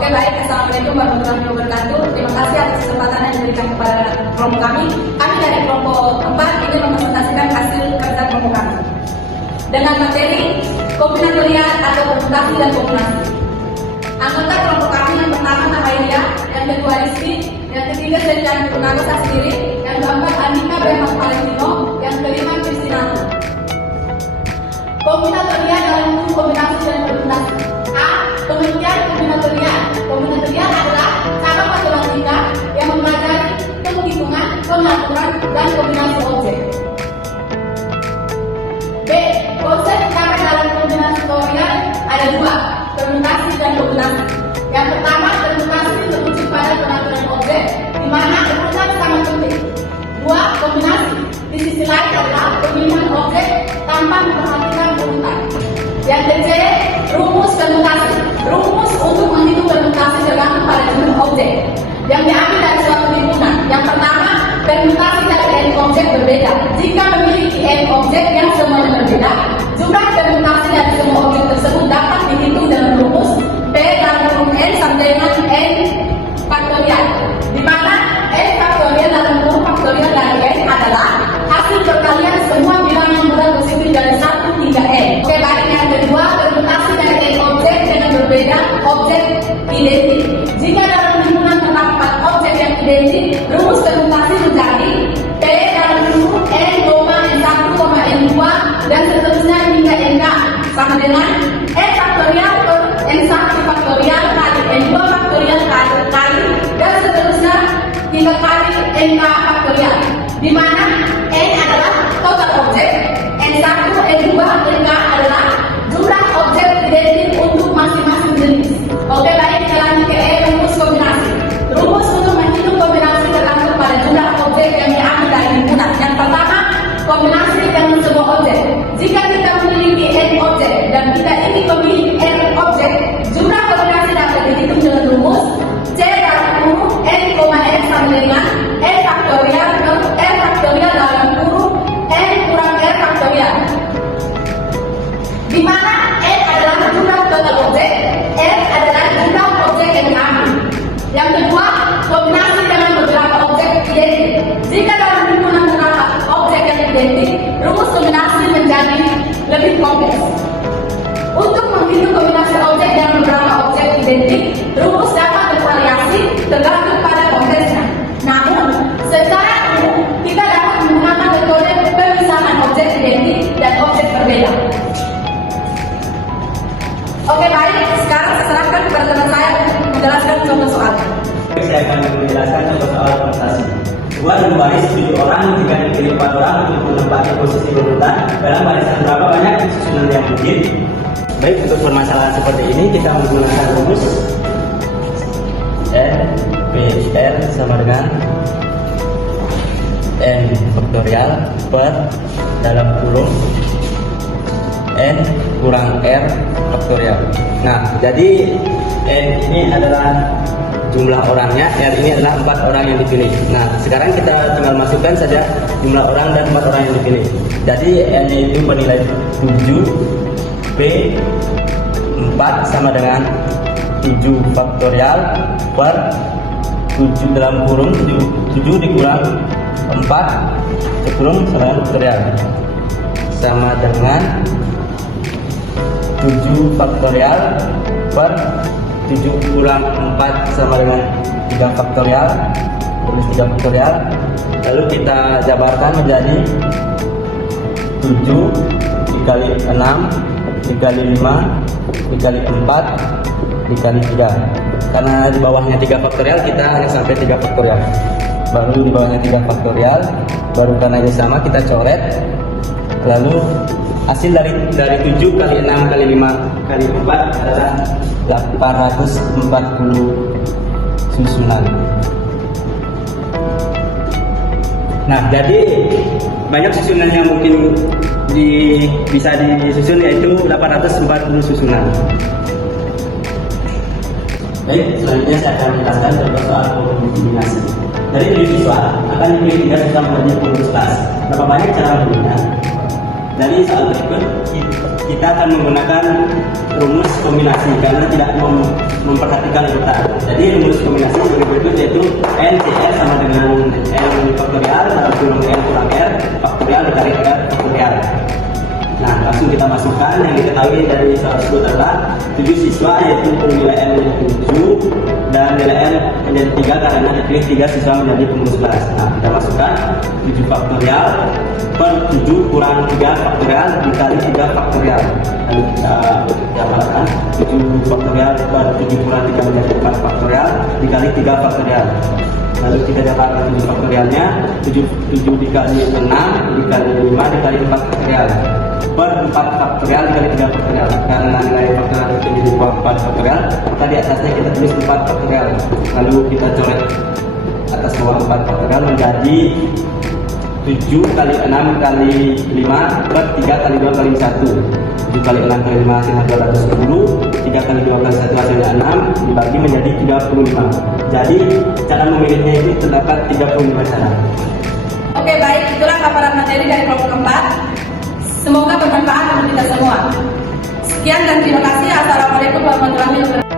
Oke baik, Assalamualaikum warahmatullahi wabarakatuh. Terima kasih atas kesempatan yang diberikan kepada kelompok kami. Kami dari kelompok 4 ingin mempresentasikan hasil kerja kelompok kami dengan materi kombinatorial atau permutasi dan kombinasi. Anggota kelompok kami yang pertama Nahairia, yang kedua Rizky, yang ketiga Setian Purnagosa sendiri, yang keempat Andika Bermak Valentino, yang kelima Kristina. Kombinatorial dalam bentuk kombinasi dan permutasi. A. Pengertian kombinatorial. Kombinatorial adalah cara matematika yang mempelajari penghitungan, pengaturan, dan kombinasi objek. B. Konsep utama dalam kombinatorial ada dua, permutasi dan kombinasi. Yang pertama, permutasi terwujud pada pengaturan objek, di mana urutan sangat penting. Dua, kombinasi. Di sisi lain adalah pemilihan objek tanpa memperhatikan urutan. Yang ketiga, rumus permutasi. Rumus untuk menghitung permutasi tergantung pada jumlah objek yang diambil dari suatu himpunan. Yang pertama, permutasi dari n objek berbeda. Jika memiliki n objek yang semuanya berbeda, jumlah permutasi dari semua objek tersebut dapat dihitung dengan rumus P dalam kurung n sama dengan n faktorial, di mana n faktorial dalam kurung faktorial dari n adalah hasil perkalian semua bilangan mural positif dari 1 hingga n. Oke baik, yang kedua, permutasi dari n objek dengan berbeda objek identik. Jika dalam himpunan terdapat objek yang identik, rumus permutasi menjadi P dalam kurung n, n1, n2 dan seterusnya hingga nk sama dengan n faktorial per n1 faktorial kali n2 faktorial kali dan seterusnya hingga kali nk faktorial, di mana n adalah total objek, n1, n2, nk adalah jumlah objek identik untuk masing-masing jenis. Oke baik, kita lanjut ke E, rumus kombinasi. Rumus untuk menghitung kombinasi tergantung pada jumlah objek yang diambil dari himpunan. Yang pertama, kombinasi dengan semua objek. Jika kita memiliki n objek dan kita ingin memiliki n objek, jumlah kombinasi dapat dihitung dengan rumus C dalam kurung n, n sama dengan n faktorial per n faktorial dalam kurung n kurang r faktorial, di mana n adalah jumlah total objek, r adalah jumlah objek yang diambil. Yang kedua, kombinasi dengan beberapa objek identik. Jika dalam himpunan terdapat objek yang identik, rumus kombinasi menjadi lebih kompleks. Untuk menghitung kombinasi objek dengan beberapa objek identik, rumus dapat bervariasi tergantung pada konteksnya. Namun, secara umum kita dapat menggunakan metode pemisahan objek identik dan objek berbeda. Oke baik, sekarang saya serahkan kepada teman saya untuk menjelaskan contoh soal. Saya akan menjelaskan contoh soal permutasi. Sebuah baris 7 orang jika dipilih 4 orang untuk menempati posisi urutan dalam barisan berapa banyak susunan yang mungkin. Baik, untuk permasalahan seperti ini kita menggunakan rumus N P R sama dengan N faktorial per dalam kurung N kurang R faktorial. Nah, jadi N ini adalah jumlah orangnya, R ini adalah 4 orang yang dipilih. Nah, sekarang kita tinggal masukkan saja jumlah orang dan 4 orang yang dipilih. Jadi N-nya itu bernilai 7, P 4 sama dengan 7 faktorial per 7 dalam kurung 7 dikurang 4 dikurung faktorial sama dengan 7 faktorial per 7 kurang 4 sama dengan 3 faktorial, tulis 3 faktorial, lalu kita jabarkan menjadi 7 dikali 6 dikali 5 dikali 4 dikali 3. Karena di bawahnya 3 faktorial kita hanya sampai 3 faktorial, baru di bawahnya 3 faktorial, baru karena ini sama kita coret, lalu hasil dari 7 kali 6 kali 5 kali 4 adalah 840 susunan. Nah, jadi banyak susunan yang mungkin bisa disusun, yaitu 840 susunan. Baik, selanjutnya saya akan menjelaskan contoh soal kombinasi. Dari tujuh siswa akan dipilih 3 siswa menjadi pengurus kelas. Berapa banyak cara menentukan? Jadi soal berikut kita akan menggunakan rumus kombinasi karena tidak memperhatikan urutan. Jadi rumus kombinasi sebagai berikut, yaitu N CR sama dengan N faktorial dalam kurung N kurang R faktorial dikali R faktorial. Nah, langsung kita masukkan. Yang diketahui dari soal tersebut adalah 7 siswa, yaitu nilai N menjadi 7 dan nilai N menjadi 3 karena dipilih 3 siswa menjadi pengurus kelas. Nah, kita masukkan 7 faktorial per 7 kurang 3 faktorial dikali 3 faktorial. Lalu kita jawabkan 7 faktorial per 7 kurang 3 menjadi 4 faktorial dikali 3 faktorial. Lalu kita dapatkan 7 faktorialnya, 7 dikali 6 dikali 5 dikali 4 faktorial per 4 faktorial dikali 3 faktorial. Karena nilai faktorial itu menjadi 4 faktorial, maka di atasnya kita tulis 4 faktorial. Lalu kita coret atas bawah 4 faktorial menjadi 7 kali 6 kali 5 per 3 kali 2 kali 1. 7 kali 6 kali 5 hasilnya 210, 3 kali 2 kali 1 hasilnya 6, dibagi menjadi 35. Jadi cara memilihnya itu terdapat 35 cara. Oke, baik, itulah paparan materi dari kelompok keempat. Semoga bermanfaat untuk kita semua. Sekian dan terima kasih. Assalamualaikum warahmatullahi wabarakatuh.